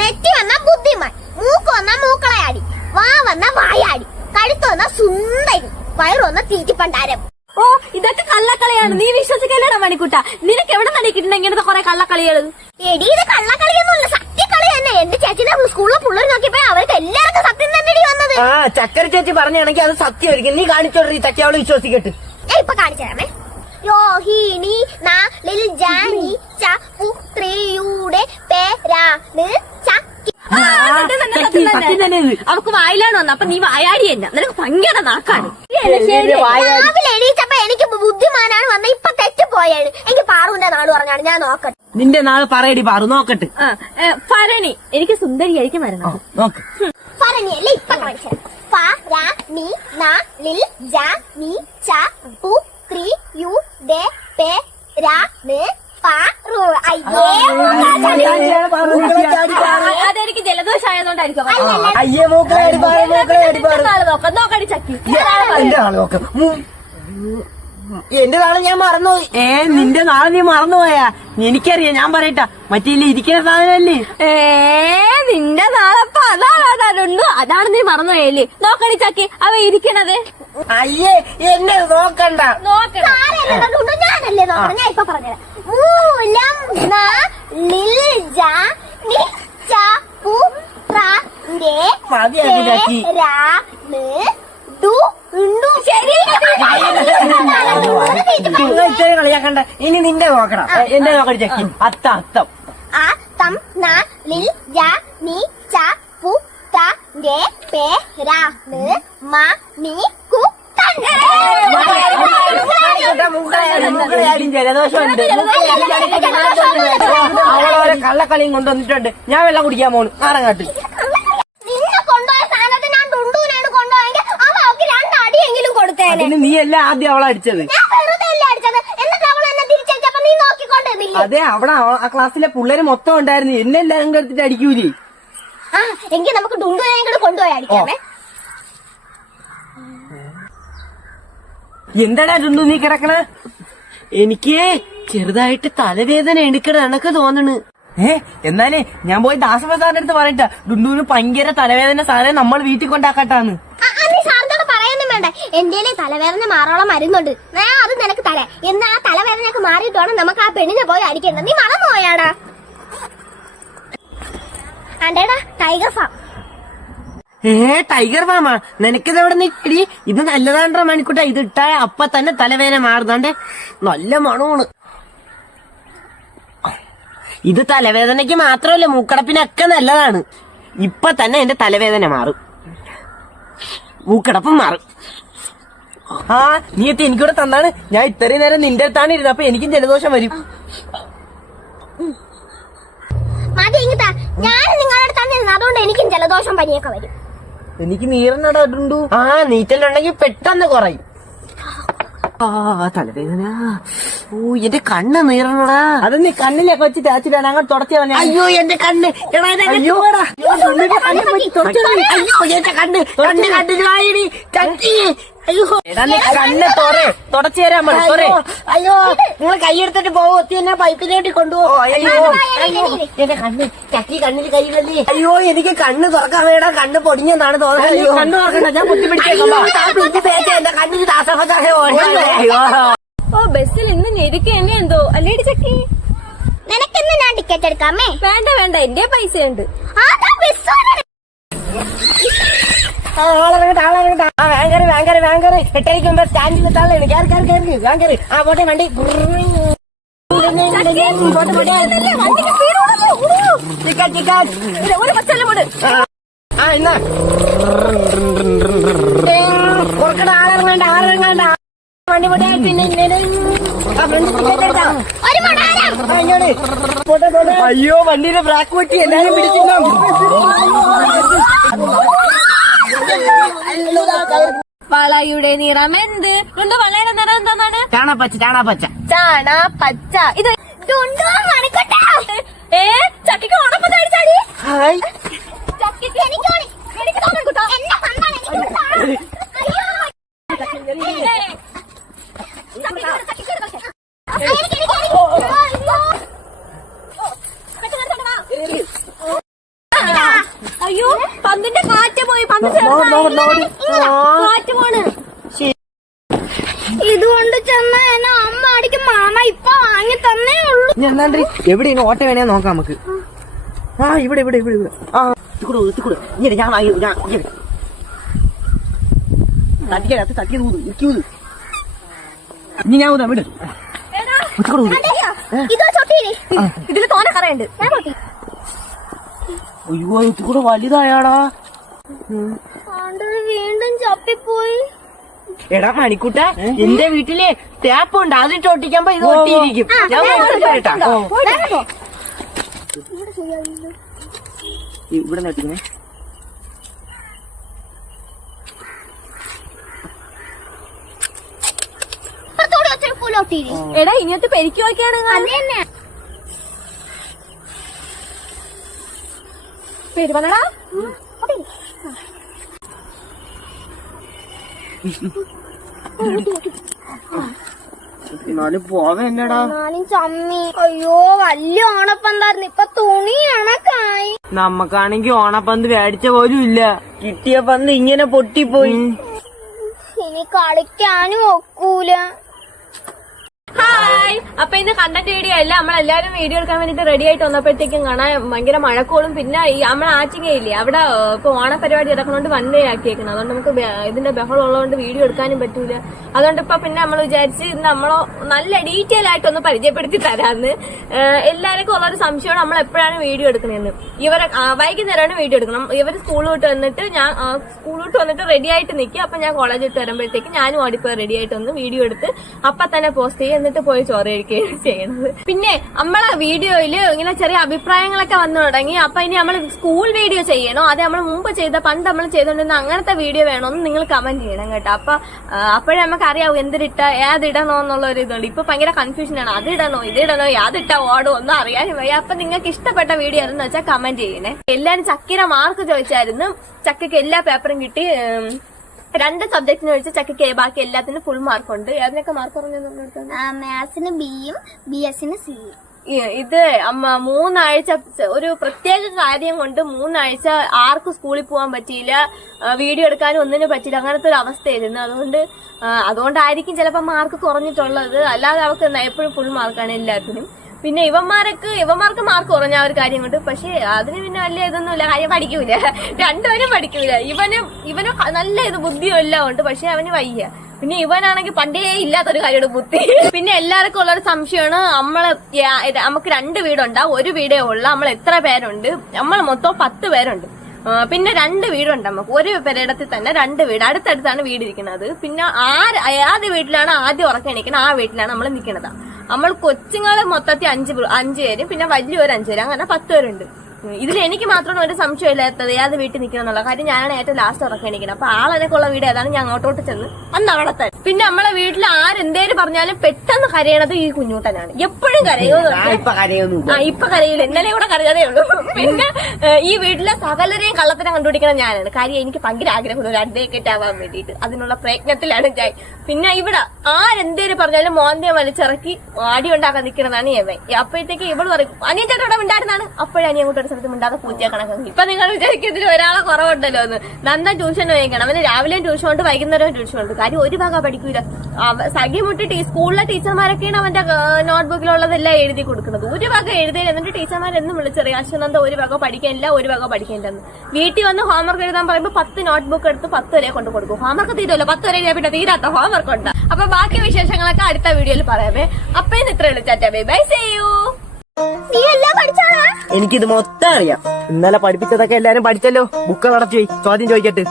നെറ്റി വന്ന ബുദ്ധിമാൻ, മൂക്ക് വന്ന മൂക്കളയാടി, വാ വന്ന വായാടി, കഴുത്ത് വന്ന സുന്ദരി, വയറ് വന്ന തീറ്റിപ്പണ്ടാരം. ഓ, ഇതൊക്കെ കള്ളക്കളിയാണ്. നീ വിശ്വസിക്കല്ലേടാ മണിക്കുട്ട? നിനക്ക് എവിടെ നടിക്കിട്ടുണ്ട് ഇങ്ങനത്തെ കുറെ കള്ളക്കളികൾ? എടി, ഇത് കള്ളക്കളിയൊന്നുമല്ല, സത്യക്കളി തന്നെ. എന്റെ ചേച്ചിനെ സ്കൂളിലെ പിള്ളേർ നോക്കിയപ്പോ അവർക്ക് എല്ലാവർക്കും സത്യം തന്നെ വന്നത്. ആ, ചക്കര ചേച്ചി പറഞ്ഞാണെങ്കിൽ അത് സത്യമായിരിക്കും. നീ കാണിച്ചോളൂ, തട്ടി അവള് വിശ്വസിക്കട്ടെ. ഇപ്പൊ കാണിച്ചു തരാമേ. രോഹിണി നാളിൽ ജനിച്ച പുത്രിയുടെ പേരാണ് ചക്കി. അവക്ക് വായിലാണ് വന്നത്. അപ്പൊ നീ വായാടി തന്നെ. നിനക്ക് ഭയങ്കര നാക്കാണ്. രാവിലെ എണീച്ചപ്പോ എനിക്ക് ബുദ്ധിമാനാണ് വന്നത്. ഇപ്പൊ തെറ്റുപോയാണ്. എനിക്ക് പാറുവിന്റെ നാട് പറഞ്ഞാണ്. ഞാൻ നോക്കട്ടെ. നിന്റെ നാള് പറയടി പാറു, നോക്കട്ടെ. ഭരണി, എനിക്ക് സുന്ദരിയായിരിക്കും വരണം. ഭരണിയല്ലേ ഇപ്പൊ കാണിച്ചു തരാം. ഫരണി നാളിൽ ജനിച്ച പുത്രിയുടെ പേരാണ് പാറു. അതെനിക്ക് ജലദോഷമായതുകൊണ്ടായിരിക്കും. നോക്കടി ചക്കി. എന്റെ നാളെ ഞാൻ മറന്നുപോയി. നിന്റെ നാളെ നീ മറന്നുപോയാ? എനിക്കറിയാം, ഞാൻ പറയട്ടാ. മറ്റേ ഇരിക്കുന്ന സാധനല്ലേ? നിന്റെ നാളെപ്പ അതാണുണ്ടു. അതാണ് നീ മറന്നുപോയല്ലേ? നോക്കടി ചക്കി, അവ ഇരിക്കണത്. അയ്യേ, എന്നെ നോക്കണ്ട. ഞാനല്ലേ നോക്കണം. ഞാൻ ഇപ്പൊ പറഞ്ഞുതരാം. മൂലം നാളിൽ ജനിച്ച പുത്രന്റെ പേരാണ് കളിയാക്കണ്ട. ഇനി നിന്റെ നോക്കണം. എന്റെ നോക്കടി ചക്കി. അത്തം നാളിൽ ജനിച്ച പുത്രന്റെ പേരാണ് മണിക്കുട്ടൻ. ജലദോഷമുണ്ട്. അവളോരെ കള്ളക്കളിയും കൊണ്ടുവന്നിട്ടുണ്ട്. ഞാൻ വെള്ളം കുടിക്കാൻ പോണു. ആറങ്ങാട്ട് നിന്നെ കൊണ്ടുപോയ സ്ഥാനത്ത് ഞാൻ ടുണ്ടുവിനാണ് കൊണ്ടുപോയെങ്കിൽ അവൾക്ക് 2 അടിയെങ്കിലും കൊടുത്തേനെ. നീ അല്ല ആദ്യം അവളെ അടിച്ചത്. ഞാൻ വെറുതെ അല്ലേ അടിച്ചത്. എന്നിട്ട് അവൾ എന്നെ തിരിച്ചടിച്ചപ്പോ നീ നോക്കിക്കൊണ്ടിരുന്നില്ലേ? അതെ, അവിടെ ആ ക്ലാസ്സിലെ പിള്ളേര് മൊത്തം ഉണ്ടായിരുന്നു. എന്നെ എല്ലാരും എടുത്തിട്ട് അടിക്കൂലേ? ആ, എങ്കിൽ നമുക്ക് ടുണ്ടുവിനെ കൂടെ കൊണ്ടുപോയി അടിക്കാമേ. എന്താടാ ടുണ്ടു നീ കിടക്കണ? എനിക്ക് ചെറുതായിട്ട് തലവേദന എടുക്കണ എനക്ക് തോന്നണ്. എന്നാലേ ഞാൻ പോയി ദാസപ്രസാദിന്റെ അടുത്ത് പറയട്ടാ. ഡുണ്ടുവിന് ഭയങ്കര തലവേദന, സാധനം നമ്മൾ വീട്ടിൽ കൊണ്ടാക്കട്ടാന്ന്. നീ സാറിനോട് പറയാനും വേണ്ട. എന്റെ തലവേദന മാറോളം മരുന്നുണ്ട്. അത് നിനക്ക് തല എന്നാ ആ തലവേദനയൊക്കെ മാറിയിട്ട് വേണം നമുക്ക് ആ പെണ്ണിനെ പോയി അടിക്കേണ്ടത്. നീ മറന്നു പോയാടാ? അണ്ടേടാ, ടൈഗർ ഫാം. ടൈഗർ ഫാമാ? നിനക്കിത് എവിടെ നിൽക്കടി? ഇത് നല്ലതാണ്ടാ മണിക്കൂട്ട. ഇത് ഇട്ടാ അപ്പ തന്നെ തലവേദന മാറുന്നാണ്ടേ. നല്ല മണമാണ് ഇത്. തലവേദനയ്ക്ക് മാത്രമല്ല, മൂക്കടപ്പിനൊക്കെ നല്ലതാണ്. ഇപ്പൊ തന്നെ എന്റെ തലവേദന മാറും, മൂക്കടപ്പും മാറും. ആ, നീ എത്തി എനിക്കൂടെ തന്നാണ്. ഞാൻ ഇത്രയും നേരം നിന്റെ അടുത്താണ് ഇരുന്നത്. അപ്പൊ എനിക്കും ജലദോഷം വരും. മതി, ഞാൻ നിങ്ങളുടെ അടുത്താണ് ഇരുന്നത്. അതുകൊണ്ട് എനിക്കും ജലദോഷം പനിയൊക്കെ വരും. എനിക്ക് നീറന്നടുണ്ടു. ആ, നീറ്റലുണ്ടെങ്കിൽ പെട്ടെന്ന് കുറയും. ആ, തലവേദന. ഓ, എന്റെ കണ്ണ് നീറണടാ. അത് നീ കണ്ണിലേക്ക് വെച്ച് തേച്ചിട്ടാണ് അങ്ങോട്ട് തുടച്ചു പറഞ്ഞ. അയ്യോ, എന്റെ കണ്ണ്. അയ്യോ, എന്റെ കണ്ണിന് വായടി ചക്കി. അയ്യോ, കണ്ണ് തുടച്ചു തരാൻ മതി. അയ്യോ, നിങ്ങൾ കൈയെടുത്തിട്ട് പോവോ? എന്നെ പൈപ്പിലോട്ട് കൊണ്ടുപോകോ? അയ്യോ, എന്റെ കണ്ണ് ചക്കി, കണ്ണിൽ കൈയില്ലല്ലേ. അയ്യോ, എനിക്ക് കണ്ണ് തുറക്കാൻ വേണ്ട. കണ്ണ് പൊടിഞ്ഞെന്നാണ് തോന്നുന്നത്. അയ്യോ, കണ്ണ് തുറക്കണ്ട, ഞാൻ പൊട്ടിപ്പിടിച്ചേക്കാം. എന്റെ കണ്ണിന് അയ്യോ, ഓ, ബസ്സിൽ ഇന്ന് ഞെരുക്കന്നെ എന്തോ അല്ലേടി ചക്കി? നിനക്കിന്ന് ഞാൻ ടിക്കറ്റ് എടുക്കാമേ? വേണ്ട വേണ്ട, എന്റെ പൈസയുണ്ട്. എട്ടരിക്കുമ്പോ സ്റ്റാൻഡിൽ താളാണ്. കയറി ആ പോട്ടെ വണ്ടി. ആ, എന്നാ കുറക്കട. ആളിറങ്ങാണ്ട വണ്ടി പോട്ടെ. പിന്നെ അയ്യോ, വണ്ടിയുടെ ബ്രാക്ക് പറ്റി. എല്ലാരും പിടിച്ചിട്ടുണ്ടോ? വളയുടെ നിറം എന്ത്? വളയുടെ നിറം എന്താണ്? ചാണാപ്പച്ച. ചാണാപ്പച്ച. ഇത് ചക്കിക്ക് ഓണപ്പച്ച അടിച്ചാടി. ചക്കിക്ക് എനിക്ക് അയ്യോ പന്തിന്റെ കാറ്റ് പോയി. പന്ത് കാറ്റ് പോണ്. ഇതുകൊണ്ട് ചെന്ന എന്നെ അമ്മ അടിക്കും. മാമ ഇപ്പൊ വാങ്ങി തന്നേ ഉള്ളൂ. എന്താണ്ട് എവിടെയാണ് ഓട്ട വേണേ നോക്കാം നമുക്ക്. ആ ഇവിടെ ഇവിടെ ഇവിടെ ഇവിടെ. ആ ഇത്തിക്കൂടെ ഇങ്ങനെ ഞാൻ തട്ടിക്കകത്ത് തട്ടി ഇരിക്കൂത്. ഇനി ഞാൻ ഊതാ വിട്. ഇതില് തോനെ കറയുണ്ട്. അയ്യോ ഇത്തിക്കൂടെ വലുതായാടാ. വീണ്ടും ചപ്പിപ്പോയി. എടാ മണിക്കൂട്ട എന്റെ വീട്ടില് ടാപ്പ് ഉണ്ട്. അതിട്ട് ഒട്ടിക്കുമ്പോ ഇത് ഒട്ടിയിരിക്കും. ഞാൻ ഇവിടെ നട്ടിക്കണേ. എടാ ഇങ്ങനത്തെ പെരിക്കി നോക്കിയാണ് പെരുവണടാ. എന്നാലും പോവെന്നടാ. ചമ്മി. അയ്യോ വലിയ ഓണപ്പന്തായിരുന്നു. ഇപ്പൊ തുണി കണക്കായി. നമ്മക്കാണെങ്കി ഓണപ്പന്ത് മേടിച്ച പോലും ഇല്ല. കിട്ടിയ പന്ത് ഇങ്ങനെ പൊട്ടിപ്പോയി. ഇനി കളിക്കാനും ഒക്കൂല. ഹായ്, അപ്പൊ ഇന്ന് കണ്ടന്റ് വീഡിയോ അല്ല. നമ്മളെല്ലാരും വീഡിയോ എടുക്കാൻ വേണ്ടിട്ട് റെഡി ആയിട്ട് വന്നപ്പോഴത്തേക്കും കാണാൻ ഭയങ്കര മഴക്കോളും. പിന്നെ നമ്മളെ ആറ്റിങ്ങയില്ലേ അവിടെ ഇപ്പൊ ഓണപരിപാടി നടക്കുന്നോണ്ട് വൺ ഡേ ആക്കിയേക്കണം. അതുകൊണ്ട് നമുക്ക് ഇതിന്റെ ബഹളം ഉള്ളതുകൊണ്ട് വീഡിയോ എടുക്കാനും പറ്റൂല. അതുകൊണ്ട് ഇപ്പൊ പിന്നെ നമ്മൾ വിചാരിച്ച് ഇന്ന് നമ്മളോ നല്ല ഡീറ്റെയിൽ ആയിട്ടൊന്ന് പരിചയപ്പെടുത്തി തരാന്ന്. എല്ലാവർക്കും ഉള്ളൊരു സംശയമാണ് നമ്മൾ എപ്പോഴാണ് വീഡിയോ എടുക്കണമെന്ന്. ഇവരെ വൈകുന്നേരമാണ് വീഡിയോ എടുക്കണം. ഇവര് സ്കൂൾ വിട്ട് വന്നിട്ട് ഞാൻ സ്കൂൾ വിട്ട് വന്നിട്ട് റെഡി ആയിട്ട് നിൽക്കും. അപ്പൊ ഞാൻ കോളേജ് വിട്ട് വരുമ്പോഴത്തേക്ക് ഞാനും ഓടിപ്പോയി റെഡി ആയിട്ട് ഒന്ന് വീഡിയോ എടുത്ത് അപ്പൊ തന്നെ പോസ്റ്റ് ചെയ്യും. എന്നിട്ട് പോയി ചോറ് കഴിക്കുകയാണ് ചെയ്യണത്. പിന്നെ നമ്മളെ വീഡിയോയില് ഇങ്ങനെ ചെറിയ അഭിപ്രായങ്ങളൊക്കെ വന്നു തുടങ്ങി. അപ്പൊ ഇനി നമ്മൾ സ്കൂൾ വീഡിയോ ചെയ്യണോ അതെ നമ്മൾ മുമ്പ് പണ്ട് നമ്മൾ ചെയ്തോണ്ടിരുന്ന അങ്ങനത്തെ വീഡിയോ വേണോന്ന് നിങ്ങൾ കമന്റ് ചെയ്യണം കേട്ടോ. അപ്പോഴേ നമുക്ക് അറിയാവും എന്തിട്ട ഏതിടണോ എന്നുള്ള ഒരു ഇതുണ്ട്. ഇപ്പൊ ഭയങ്കര കൺഫ്യൂഷനാണ്. അതിടണോ ഇതിടണോ യാതിട്ടാ ഓടോ ഒന്നും അറിയാനും വയ്യ. അപ്പൊ നിങ്ങൾക്ക് ഇഷ്ടപ്പെട്ട വീഡിയോ എന്ന് വെച്ചാൽ കമന്റ് ചെയ്യണേ. എല്ലാരും ചക്കിര മാർക്ക് ചോദിച്ചായിരുന്നു. ചക്കയ്ക്ക് എല്ലാ പേപ്പറും കിട്ടി. 2 സബ്ജക്റ്റിന് ഒഴിച്ച് ചക്കയ്ക്ക് ബാക്കി എല്ലാത്തിനും ഫുൾ മാർക്കുണ്ട്. അതിനൊക്കെ മാർക്ക് പറഞ്ഞു. മാത്സിന് ബിയും ബി എസിന് സിയും. ഇത് 3 ആഴ്ച ഒരു പ്രത്യേക കാര്യം കൊണ്ട് 3 ആഴ്ച ആർക്കും സ്കൂളിൽ പോകാൻ പറ്റിയില്ല. വീഡിയോ എടുക്കാനും ഒന്നിനും പറ്റിയില്ല. അങ്ങനത്തെ ഒരു അവസ്ഥയായിരുന്നു. അതുകൊണ്ടായിരിക്കും ചിലപ്പോ മാർക്ക് കുറഞ്ഞിട്ടുള്ളത്. അല്ലാതെ അവർക്ക് എപ്പോഴും ഫുൾ മാർക്കാണ് എല്ലാത്തിനും. പിന്നെ ഇവന്മാർക്ക് മാർക്ക് കുറഞ്ഞ ഒരു കാര്യം കൊണ്ട്. പക്ഷെ അതിന് പിന്നെ വലിയ ഇതൊന്നുമില്ല. കാര്യം പഠിക്കൂല. രണ്ടുപേരും പഠിക്കൂല. ഇവന് നല്ല ഇത് ബുദ്ധിയും എല്ലാം ഉണ്ട്. പക്ഷെ അവന് വയ്യ. പിന്നെ ഇവനാണെങ്കിൽ പണ്ടേ ഇല്ലാത്തൊരു കാര്യമാണ് ബുദ്ധി. പിന്നെ എല്ലാവർക്കും ഉള്ളൊരു സംശയമാണ് നമുക്ക് 2 വീടുണ്ടാവും. ഒരു വീടേ ഉള്ള നമ്മൾ എത്ര പേരുണ്ട്? നമ്മൾ മൊത്തം 10 പേരുണ്ട്. പിന്നെ 2 വീടുണ്ട് നമുക്ക്. ഒരു പെരയിടത്തിൽ തന്നെ 2 വീട് അടുത്തടുത്താണ് വീടിരിക്കുന്നത്. പിന്നെ ആദ്യ വീട്ടിലാണ് ആദ്യം ഉറക്കം എണീക്കുന്നത്. ആ വീട്ടിലാണ് നമ്മൾ നിൽക്കുന്നത്. നമ്മൾ കൊച്ചുങ്ങള് മൊത്തത്തിൽ 5 പേരും പിന്നെ വലിയൊരു 5 പേര്, അങ്ങനെ 10 പേരുണ്ട്. ഇതിൽ എനിക്ക് മാത്രമാണ് ഒരു സംശയം ഇല്ലാത്തത് ഏത് വീട്ടിൽ നിൽക്കണം എന്നുള്ള കാര്യം. ഞാനാണ് ഏറ്റവും ലാസ്റ്റ് ഉറക്കം എണീക്കുന്നത്. അപ്പൊ ആളെനക്കുള്ള വീട് ഏതാണ് ഞാൻ അങ്ങോട്ടോട്ട് ചെന്ന് അന്ന് അവിടത്തെ. പിന്നെ നമ്മളെ വീട്ടിൽ ആരെന്തേലും പറഞ്ഞാലും പെട്ടെന്ന് കരയണത് ഈ കുഞ്ഞൂട്ടനാണ്. എപ്പോഴും ഇപ്പൊ കരയില്ല. ഇന്നലെ കൂടെ കരയതേ ഉള്ളൂ. പിന്നെ ഈ വീട്ടിലെ സകലരെയും കള്ളത്തിനെ കണ്ടുപിടിക്കണം ഞാനാണ്. കാര്യം എനിക്ക് ഭയങ്കര ആഗ്രഹമുണ്ട് ഒരു അഡ്വക്കേറ്റ് ആവാൻ വേണ്ടിയിട്ട്. അതിനുള്ള പ്രയത്നത്തിലാണ് ഞാൻ. പിന്നെ ഇവിടെ ആരെന്തേലും പറഞ്ഞാലും മോന്തെ വലിച്ചിറക്കി അടി ഉണ്ടാക്കാൻ നിൽക്കുന്നതാണ് ഇവൻ. അപ്പോഴത്തേക്ക് ഇവള് പറയും അനിയൻ ഇവിടെ ഉണ്ടായിരുന്നാണ്. അപ്പോഴേ അനിയൻ അങ്ങോട്ട് മിണ്ടാതെ പൂച്ച കണക്കാക്കി. ഇപ്പൊ നിങ്ങൾ വിചാരിക്കും ഇതിൽ ഒരാളെ കുറവുണ്ടല്ലോ എന്ന്. നന്ദ ട്യൂഷൻ വാങ്ങിക്കണം. അവന് രാവിലെയും ട്യൂഷൻ ഉണ്ട് വൈകുന്നേരവും ട്യൂഷൻ ഉണ്ട്. കാര്യം ഒരു ഭാഗം പഠിക്കൂല. സഖി മുട്ടി സ്കൂളിലെ ടീച്ചർമാരൊക്കെയാണ് അവന്റെ നോട്ട്ബുക്കിലുള്ളതെല്ലാം എഴുതി കൊടുക്കുന്നത്. ഒരു ഭാഗം എഴുതിയില്ല. എന്നിട്ട് ടീച്ചർമാരെന്നും വിളിച്ചറിയാം അശ്വനന്ദ ഒരു ഭാഗം പഠിക്കാനില്ല ഒരു ഭാഗം പഠിക്കേണ്ടെന്ന്. വീട്ടിൽ വന്ന് ഹോംവർക്ക് എഴുതാൻ പറയുമ്പോൾ 10 നോട്ട്ബുക്ക് എടുത്ത് 10 വരെ കൊണ്ട് കൊടുക്കും. ഹോംവർക്ക് തീരുമല്ലോ. 10 വരെ പിന്നെ തീരാത്ത ഹോംവർക്ക് ഉണ്ട്. അപ്പൊ ബാക്കി വിശേഷങ്ങളൊക്കെ അടുത്ത വീഡിയോയിൽ പറയാമേ. അപ്പൊ ഇന്ന് ഇത്ര വിളിച്ചാ ബൈ സീ യു. നീ എല്ലാം പഠിച്ചാടാ? എനിക്കിത് മൊത്തം അറിയാം. ഇന്നലെ പഠിപ്പിച്ചതൊക്കെ എല്ലാരും പഠിച്ചല്ലോ. ബുക്ക് നടച്ചു പോയി. ചോദ്യം ചോദിക്കട്ടെ.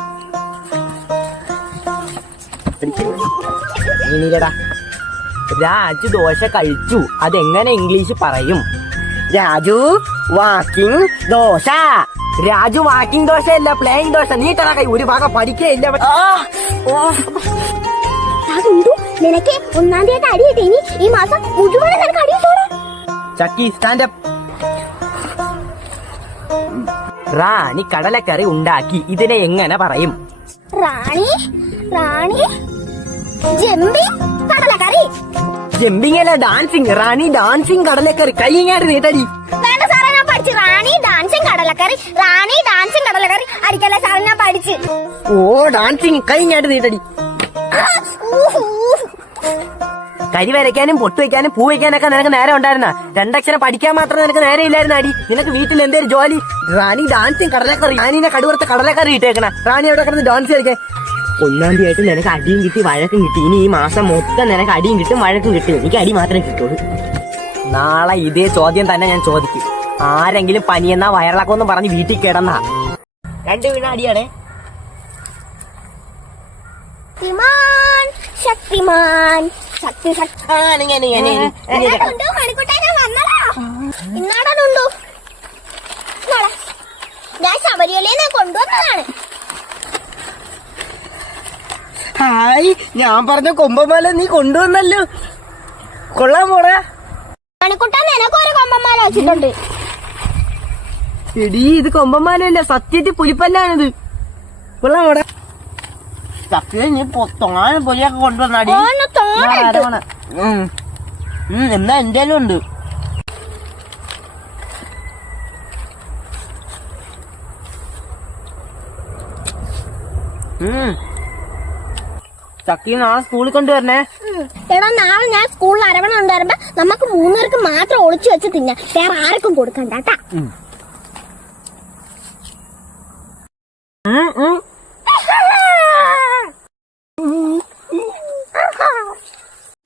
രാജു ദോശ കഴിച്ചു. അതെങ്ങനെ ഇംഗ്ലീഷ് പറയും? രാജു വാക്കിംഗ് ദോശ. രാജു വാക്കിംഗ് ദോശയല്ല പ്ലേയിങ് ദോശ. നീ കണക്കായി ഒരു ഭാഗം പഠിക്കുകയില്ല. നിനക്ക് 1-ാം തീയതി അടി കിട്ടി. ഇനി ഈ മാസം മുഴുവൻ നിനക്ക് അടി കിട്ടോളൂ. ചക്കി സ്റ്റാൻഡപ്പ്. റാണി കടലക്കറി ഉണ്ടാക്കി. ഇതിനെ എങ്ങനെ പറയും? റാണി ജമ്പിങ് കടലക്കറി. ജമ്പിങ് അല്ല ഡാൻസിങ്. റാണി ഡാൻസിങ് കടലക്കറി. കൈ ഇങ്ങാട്ട് നീട്ടടി. വേണ്ട സാറേ ഞാൻ പഠിച്ചു റാണി ഡാൻസും കടലക്കറി അടിക്കല്ല സാർ ഞാൻ പഠിച്ച്. ഓ ഡാൻസിങ് കൈ ഞാട്ട് നീട്ടടി. കരി വരയ്ക്കാനും പൊട്ട് വയ്ക്കാനും പൂ വയ്ക്കാനൊക്കെ നിനക്ക് നേരെ ഉണ്ടായിരുന്ന, രണ്ടക്ഷരം പഠിക്കാൻ മാത്രം നിനക്ക് നേരെ ഇല്ലായിരുന്ന അടി. നിനക്ക് വീട്ടിൽ എന്തേലും ജോലി? റാണി ഡാൻസിങ് കടലക്കറി, റാണിനെ കടുവറുത്ത കടലക്കറി ഇട്ടേക്കണ. റാണി എവിടെ കിടന്ന് ഡാൻസ് കളിക്കാൻ? 1-ാം തീയതി ആയിട്ട് നിനക്ക് അടിയും കിട്ടി വഴക്കും കിട്ടി. ഇനി ഈ മാസം മൊത്തം നിനക്ക് അടിയും കിട്ടും വഴക്കും കിട്ടും. എനിക്ക് അടി മാത്രമേ കിട്ടുള്ളൂ. നാളെ ഇതേ ചോദ്യം തന്നെ ഞാൻ ചോദിക്കും. ആരെങ്കിലും പനിയെന്നാ വയറിളക്കമെന്ന് പറഞ്ഞ് വീട്ടിൽ കിടന്നാ 2 വീണ അടിയാണേ. ശക്തിമാൻ ശക്തി ഞാൻ ശബരിമലയിൽ കൊണ്ടുവന്നതാണ്. ഹായ്, ഞാൻ പറഞ്ഞ കൊമ്പന്മാല നീ കൊണ്ടുവന്നല്ലോ. കൊള്ളാൻ പോടാ. മണിക്കുട്ടൻ നിനക്കൊരു കൊമ്പന്മാല വെച്ചിട്ടുണ്ട്. എടീ ഇത് കൊമ്പന്മാലല്ല, സത്യത്തിൽ പുലിപ്പല്ലാണിത്. കൊള്ളാൻ പോടാ. സത്യം നീ തോനെ പൊലിയൊക്കെ കൊണ്ടുവന്നാടി. എന്നാ എന്തേലും ഉണ്ട്. ചക്കി നാളെ സ്കൂളിൽ കൊണ്ടുവരണേ. എടാ നാളെ ഞാൻ സ്കൂളിൽ അരവണ ഉണ്ടായിരുമ്പോ നമുക്ക് 3 പേർക്ക് മാത്രം ഒളിച്ചു വെച്ച് തിന്നാം, വേറെ ആർക്കും കൊടുക്കണ്ട കേട്ടാ.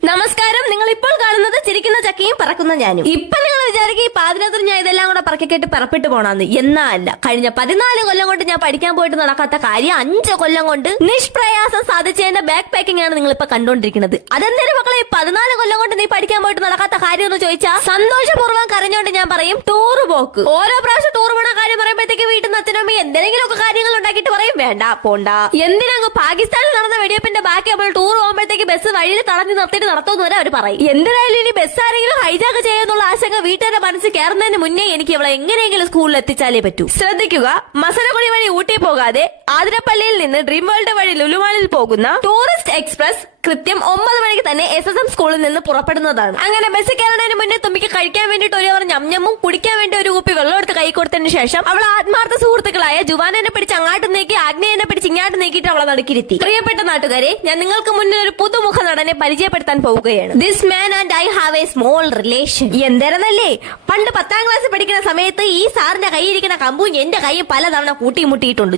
നമസ്കാരം. നിങ്ങൾ ഇപ്പോൾ കാണുന്നത് ചിരിക്കുന്ന ചക്കയും പറക്കുന്ന ഞാനും. ഇപ്പൊ നിങ്ങൾ വിചാരിക്കും ഈ പാതിരാത്രി ഞാൻ ഇതെല്ലാം കൂടെ പറക്കിക്കേട്ട് പിറപ്പിട്ട് പോണെന്ന്. എന്നല്ല, കഴിഞ്ഞ 14 കൊല്ലം കൊണ്ട് ഞാൻ പഠിക്കാൻ പോയിട്ട് നടക്കാത്ത കാര്യം 5 കൊല്ലം കൊണ്ട് നിഷ്പ്രയാസം സാധിച്ചതിന്റെ ബാക്ക് പാക്കിംഗ് ആണ് നിങ്ങൾ ഇപ്പൊ കണ്ടോണ്ടിരിക്കുന്നത്. അതെന്തേലും മക്കളെ, ഈ 14 കൊല്ലം കൊണ്ട് നീ പഠിക്കാൻ പോയിട്ട് നടക്കാത്ത കാര്യം എന്ന് ചോദിച്ചാൽ സന്തോഷപൂർവ്വം കരഞ്ഞോണ്ട് ഞാൻ പറയും ടൂറ് പോക്ക്. ഓരോ പ്രാവശ്യം ടൂർ പോണ കാര്യം പറയുമ്പോഴത്തേക്ക് വീട്ടിൽ നിന്ന് അച്ഛനമ്മ എന്തെങ്കിലും ഒക്കെ കാര്യങ്ങൾ ഉണ്ടാക്കിയിട്ട് പറയും വേണ്ട പോണ്ട. എന്തിനാ പാകിസ്ഥാനിൽ നടന്ന വെടിവെപ്പിന്റെ ബാക്കി നമ്മൾ ടൂർ പോകുമ്പോഴത്തേക്ക് ബസ് വഴിയിൽ തടഞ്ഞു നിർത്തിയിട്ട് നടത്തുമെന്ന് വരെ അവർ പറയും. എന്തിനായാലും ഇനി ബസ് ആരെങ്കിലും ഹൈജാക്ക് ചെയ്യാന്നുള്ള ആശങ്ക വീട്ടുകാരുടെ മനസ്സിൽ കയറുന്നതിന് മുന്നേ എനിക്ക് അവളെ എങ്ങനെയെങ്കിലും സ്കൂളിൽ എത്തിച്ചാലേ പറ്റൂ. ശ്രദ്ധിക്കുക, മസനഗുഡി വഴി ഊട്ടി പോകാതെ ആതിരപ്പള്ളിയിൽ നിന്ന് ഡ്രീം വേൾഡ് വഴി ലുലുമാളിൽ പോകുന്ന ടൂറിസ്റ്റ് എക്സ്പ്രസ് കൃത്യം 9 മണിക്ക് തന്നെ SSM സ്കൂളിൽ നിന്ന് പുറപ്പെടുന്നതാണ്. അങ്ങനെ ബസ് കയറുന്നതിന് മുന്നേ തുമ്പിക്ക് കഴിക്കാൻ വേണ്ടിയിട്ട് ഒരു അവർ ഞമ്മഞ്ഞമ്മും കുടിക്കാൻ വേണ്ടി ഒരു കുപ്പി വെള്ളം എടുത്ത് കൈ കൊടുത്തതിന് ശേഷം അവൾ ആത്മാർത്ഥ സുഹൃത്തുക്കളായ ജുവാനെ പിടിച്ച് അങ്ങാട്ട് നീക്കി ആഗ്നേയനെ പിടിച്ച് ഇങ്ങാട്ട് നീക്കിയിട്ട് അവളെ നടുക്കിരുത്തി. പ്രിയപ്പെട്ട നാട്ടുകാരെ, ഞാൻ നിങ്ങൾക്ക് മുന്നിൽ ഒരു പുതുമുഖ നടനെ പരിചയപ്പെടുത്താൻ പോവുകയാണ്. This man and I have a small relation. എന്തായിരുന്നല്ലേ, പണ്ട് 10-ാം ക്ലാസ് പഠിക്കുന്ന സമയത്ത് ഈ സാറിന്റെ കൈയിരിക്കുന്ന കമ്പും എന്റെ കൈ പലതവണ കൂട്ടിമുട്ടിയിട്ടുണ്ട്.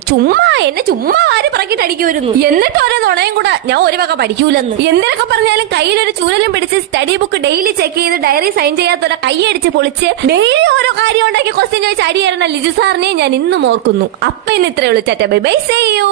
എന്നെ ചുമ്മാ ആര് പറക്കിട്ട് അടിക്കുമായിരുന്നു. എന്നിട്ട് ഓരോ നുണയും കൂടെ ഞാൻ ഒരു വക പഠിക്കൂലെന്ന്. എന്തിനൊക്കെ പറഞ്ഞാലും കയ്യിലൊരു ചൂരലും പിടിച്ച് സ്റ്റഡി ബുക്ക് ഡെയിലി ചെക്ക് ചെയ്ത് ഡയറി സൈൻ ചെയ്യാത്തവരെ കൈയടിച്ച് പൊളിച്ച് ഡെയിലി ഓരോ കാര്യം ഉണ്ടാക്കി ക്വസ്റ്റ്യൻ ചോദിച്ച് അടിയേറുന്ന ലിജു സാറിനെ ഞാൻ ഇന്നും ഓർക്കുന്നു. അപ്പൊ ഇന്ന് ഇത്രയേ ഉള്ളൂ. Bye bye, see U.